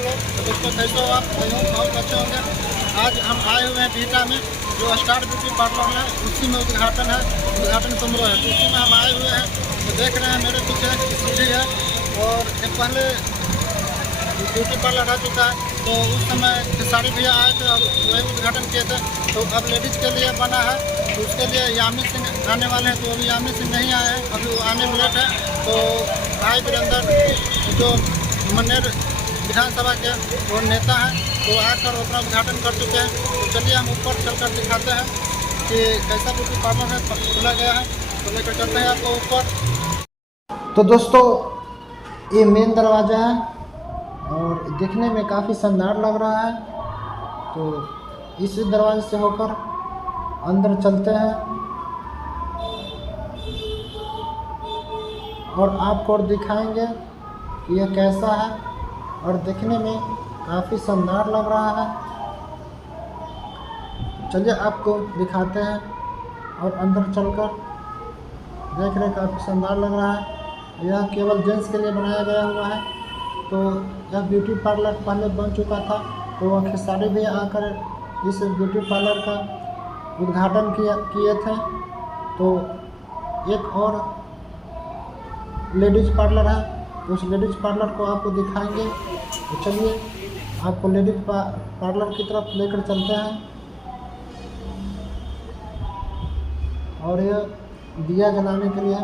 लोग। तो दोस्तों कैसे हो आप? बहुत अच्छे होंगे। आज हम आए हुए हैं बीटा में, जो स्टार ब्यूटी पार्लर है, उसी में उद्घाटन समारोह है। तो उसी में हम आए हुए हैं। तो देख रहे हैं मेरे पीछे सीढ़ी है, और एक पहले ब्यूटी पार्लर रह चुका है। तो उस समय खेसारी भैया आए थे और वही उद्घाटन किए थे। तो अब लेडीज़ के लिए बना है, तो उसके लिए यामी सिंह आने वाले हैं। तो अभी यामी सिंह नहीं आए हैं, अभी वो आने में लेट है। तो भाई वीरेंद्र जो मनेर विधानसभा के वो नेता हैं, तो आकर अपना उद्घाटन कर चुके हैं। तो चलिए हम ऊपर चलकर दिखाते हैं कि कैसा ब्यूटी पार्लर है, खोला गया है। तो लेकर चलते हैं आपको ऊपर। तो दोस्तों ये मेन दरवाज़ा है और दिखने में काफ़ी शानदार लग रहा है। तो इस दरवाजे से होकर अंदर चलते हैं और आपको और दिखाएंगे कि यह कैसा है, और दिखने में काफ़ी शानदार लग रहा है। चलिए आपको दिखाते हैं और अंदर चलकर देख रहे काफ़ी शानदार लग रहा है। यह केवल जेंट्स के लिए बनाया गया हुआ है। तो यह ब्यूटी पार्लर पहले बन चुका था, तो वह खेसारी भी आकर इस ब्यूटी पार्लर का उद्घाटन किए थे। तो एक और लेडीज़ पार्लर है, तो उस लेडीज़ पार्लर को आपको दिखाएंगे। तो चलिए आपको लेडीज़ पार्लर की तरफ लेकर चलते हैं। और यह दिया जलाने के लिए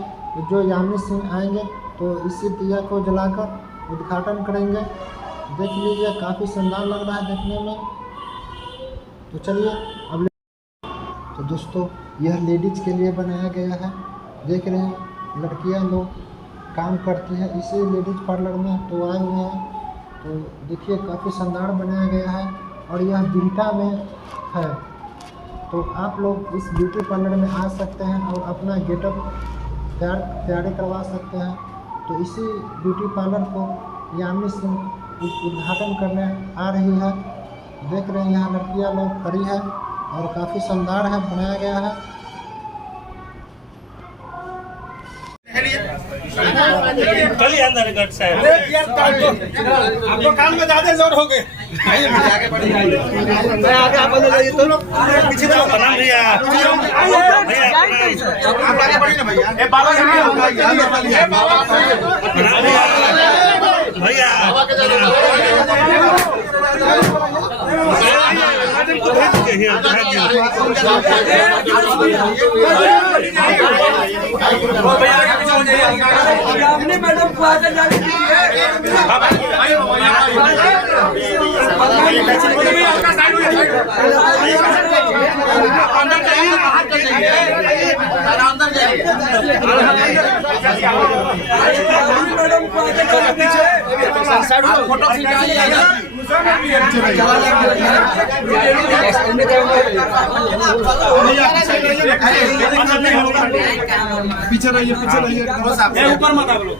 जो यामी सिंह आएंगे, तो इसी दिया को जलाकर उद्घाटन करेंगे। देख लीजिए काफ़ी शानदार लग रहा है देखने में। तो चलिए अब तो दोस्तों यह लेडीज़ के लिए बनाया गया है। देख रहे हैं लड़कियां लोग काम करती हैं इसी लेडीज़ पार्लर में, तो आए हुए हैं। तो देखिए काफ़ी शानदार बनाया गया है और यह बीटा में है। तो आप लोग इस ब्यूटी पार्लर में आ सकते हैं और अपना गेटअप तैयारी करवा सकते हैं। तो इसी ब्यूटी पार्लर को यामी सिंह उद्घाटन करने आ रही है। देख रहे हैं यहाँ लड़कियाँ लोग खड़ी है और काफ़ी शानदार है बनाया गया है। चलिए अंदर गट साहब, आपको काम में ज्यादा जोर हो गए। मैं आगे आप पीछे प्रणाम भैया। आप आगे बढ़िए ना भैया। ए बाबा भैया आपने मैडम को आगे जाने के फोटो पीछे रहिए ऊपर मत आप लोग।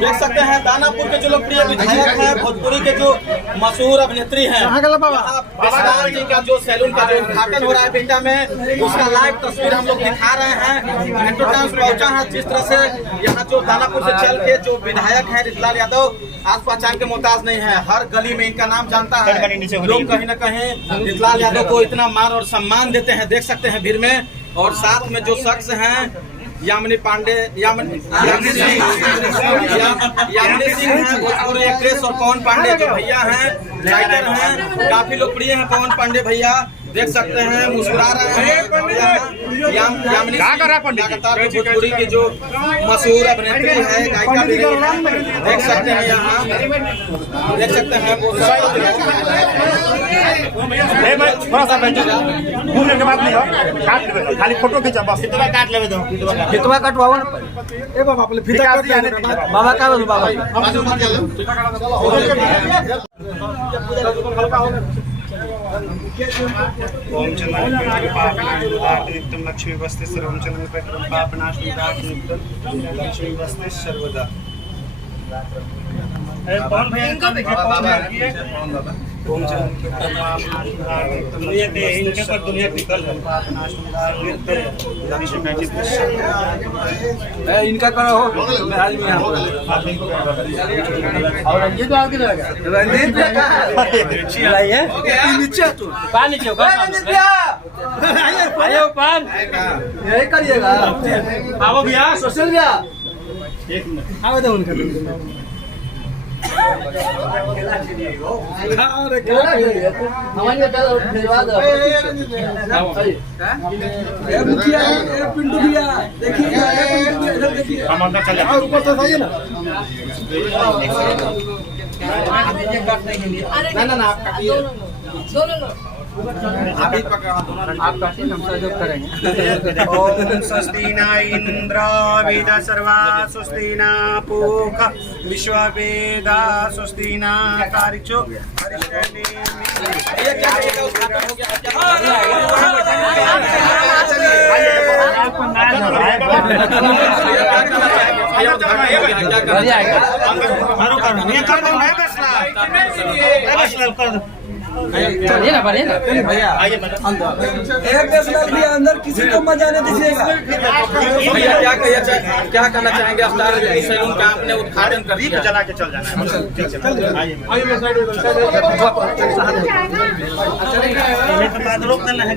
देख सकते हैं दानापुर के जो लोकप्रिय विधायक हैं, भोजपुरी के जो मशहूर अभिनेत्री हैं, जी का जो सैलून का जो उद्घाटन हो रहा है बिंडा में, उसका लाइव तस्वीर हम लोग दिखा रहे हैं। मेट्रो टाइम्स पहुंचा है। जिस तरह से यहाँ जो दानापुर से चल के जो विधायक है रितलाल यादव, आज पहचान के मोहताज नहीं है, हर गली में इनका नाम जानता है। लोग कहीं न कहीं रितलाल यादव को इतना मान और सम्मान देते हैं। देख सकते हैं भीड़ में, और साथ में जो शख्स हैं यामिनी पांडे, यामिनी सिंह हैं, भोजपुरी एक्ट्रेस, और पवन पांडे जो भैया हैं राइटर हैं, काफी लोकप्रिय हैं पवन पांडे भैया। देख सकते हैं मुस्कुरा रहे हैं। यामिनी लगातार भोजपुरी की जो मशहूर अभिनेत्री है, गायिका भी है। देख सकते हैं यहाँ, देख सकते हैं थोड़ा सा घूमने के बाद नहीं हो, काट लेवे, खाली फोटो खींचा बस। कितना काट लेवे दो, कितना कटवाओ ना ए बाबा पहले फीता काट लिया बाबा का बोल बाबा ओम चंद्रम लक्ष्मी वस्ते सर्वम चंद्रम पापनाशम लक्ष्मी वस्ते सर्वदा। कौन भैया दुनिया के इनके पर दुनिया टिकल है इनका करो हो आदमी यहाँ और रंजीत बाबू की जगह रंजीत लाइए नीचे तू पान नीचे आइए पान यही करिएगा आओ भैया सोशल भैया एक मिनट आओ दो उनका हमारे भिजवा दो मुखिया पिंटू भैया देखिए हम अंदर चले ऊपर से आइए ना ना आप काटिए दोनों अभी पकड़ा आप काटिए हम सहयोग करेंगे ओम स्वस्ति न इंद्र वेद सर्वा स्वस्ति न पूषा विश्ववेदा स्वस्ति न तारिक्षो हरिष्यने भैया क्या करिएगा उद्घाटन हो गया चलिए ना भैया एक भी अंदर किसी को मजा नहीं दीजिएगा भैया क्या कहना चाहेंगे अफ्तार सैलून का आपने उद्घाटन कर दिया जला के चल जाना है रोक देना है